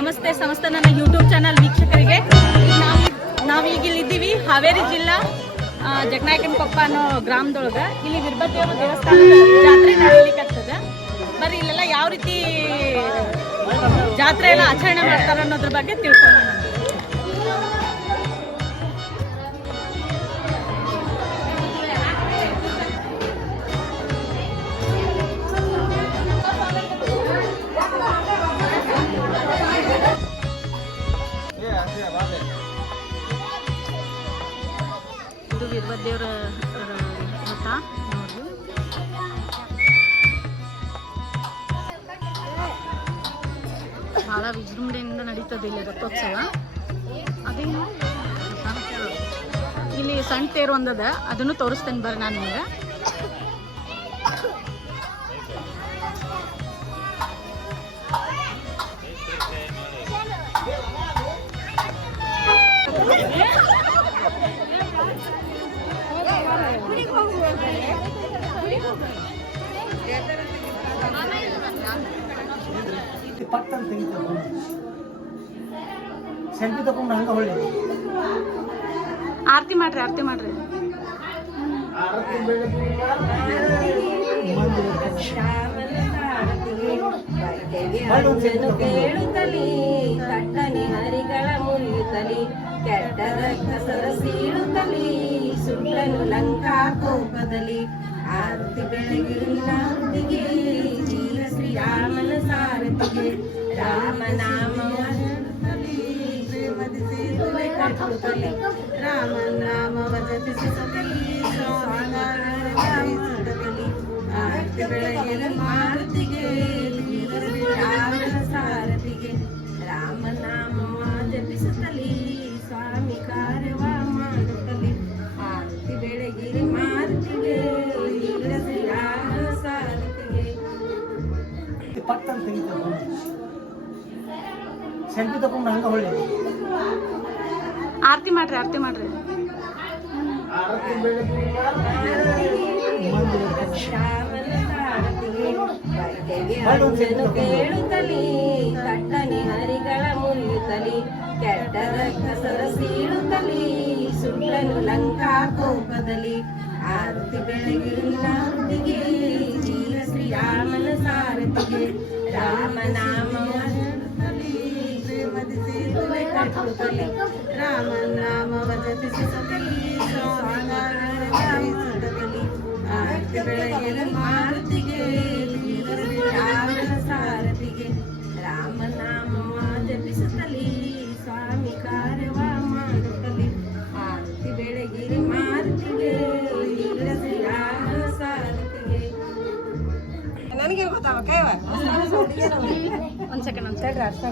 ನಮಸ್ತೆ ಸಮಸ್ತ ನನ್ನ ಯೂಟ್ಯೂಬ್ ಚಾನಲ್ ವೀಕ್ಷಕರಿಗೆ. ನಾವೀಗ ಇಲ್ಲಿದ್ದೀವಿ ಹಾವೇರಿ ಜಿಲ್ಲಾ ಜಗನಾಯಕನಕೊಪ್ಪ ಅನ್ನೋ ಗ್ರಾಮದೊಳಗೆ. ಇಲ್ಲಿ ವೀರಭದ್ರೇಶ್ವರ ದೇವಸ್ಥಾನದ ಜಾತ್ರೆ ನಡೀಲಿಕ್ಕತ್ತದ. ಬರ್ರಿ ಇಲ್ಲೆಲ್ಲ ಯಾವ ರೀತಿ ಜಾತ್ರೆ ಎಲ್ಲ ಆಚರಣೆ ಮಾಡ್ತಾರೆ ಅನ್ನೋದ್ರ ಬಗ್ಗೆ ತಿಳ್ಕೊಳ್ಳೋಣ. ಇದು ವೀರಭದ್ರೇಶ್ವರ ರಥ ನೋಡ್ರಿ. ಬಹಳ ವಿಜೃಂಭಣೆಯಿಂದ ನಡೀತದೆ ಇಲ್ಲಿ ರಥೋತ್ಸವ. ಅದೇನು ಇಲ್ಲಿ ಸಣ್ಣ ತೇರು ಒಂದದ, ಅದನ್ನು ತೋರಿಸ್ತೇನೆ ಬರ್ರಿ ನಾನು ನಿಮ್ಗೆ. ಪಟ್ಟಂತ ತೆಗಿತಾರೆ ಸೆಲ್ಫಿ ತಗೊಂಡು ಹಂಗ ಹೊಳ್ಳಿ ಆರತಿ ಮಾಡ್ರಿ, ಆರತಿ ಮಾಡ್ರಿ. ಕೇಳುತ್ತಲಿ ತಟ್ಟನೆ ಹರಿಗಳ ಮುರಿಯುತ್ತಲಿ ಕೆಟ್ಟ ರಕ್ತ ಸರಸೀಳುತ್ತಲಿ ಸುಳ್ಳನು ಲಂಕಾ ಕೋಪದಲ್ಲಿ ಆರತಿ ಬೆಳಗಿನ ಹೊತ್ತಿಗೆ ವೀರ ಶ್ರೀರಾಮನ ಸಾರಥಿಗೆ ರಾಮನಾಮ ಕಟ್ಟುತ್ತಲಿ ರಾಮನಾಮವ ಜಪಿಸುತ್ತಲಿ ಆರತಿ ಬೆಳಗಿನ ಮಾರುತಿಗೆ ವೀರ ಶ್ರೀರಾಮನ ಸಾರಥಿಗೆ ರಾಮನಾಮವ ಜಪಿಸುತ್ತಲಿ ಸ್ವಾಮಿ ಕಾರ್ಯವ ಮಾಡುತ್ತಲಿ ಆರತಿ ಬೆಳಗಿರಿ ಮಾರುತಿಗೆ ವೀರ ಶ್ರೀರಾಮನ ಸಾರಥಿಗೆ ಪಟ್ಟಂತ ತೆಗಿತಾರೆ ಸೆಲ್ಫಿ ತಗೊಂಡು ಹಂಗ ಹೊಳ್ಳಿ ಆರತಿ ಮಾಡ್ರಿ, ಆರತಿ ಮಾಡ್ರಿ. ಕೇಳುತ್ತಲಿ ತಟ್ಟನೆ ಹರಿಗಳ ಮುರಿಯುತ್ತಲಿ ಕೆಟ್ಟ ರಕ್ತ ಸರಸೀಳುತ್ತಲಿ ಸುಳ್ಳನು ಲಂಕಾ ಕೋಪದಲ್ಲಿ ಆರತಿ ಬೆಳಗಿನ ಹೊತ್ತಿಗೆ ವೀರ ಶ್ರೀರಾಮನ ಸಾರಥಿಗೆ ರಾಮನಾಮವ ಕಟ್ಟುತ್ತಲಿ ರಾಮನಾಮವ ಜಪಿಸುತ್ತಲಿ ಆರತಿ ಬೆಳಗಿನ ಮಾರುತಿಗೆ ವೀರ ಶ್ರೀರಾಮನ ಸಾರಥಿಗೆ ರಾಮನಾಮವ ಜಪಿಸುತ್ತಲಿ ಸ್ವಾಮಿ ಕಾರ್ಯವ ಮಾಡುತ್ತಲಿ ಆರತಿ ಬೆಳಗಿರಿ ಮಾರುತಿಗೆ ವೀರ ಶ್ರೀರಾಮನ ಸಾರಥಿಗೆ. ನನಗೆ ಗೊತ್ತಾವ ಕೈವ ಒಂದು ಸೆಕೆಂಡ್ ಅರ್ಥ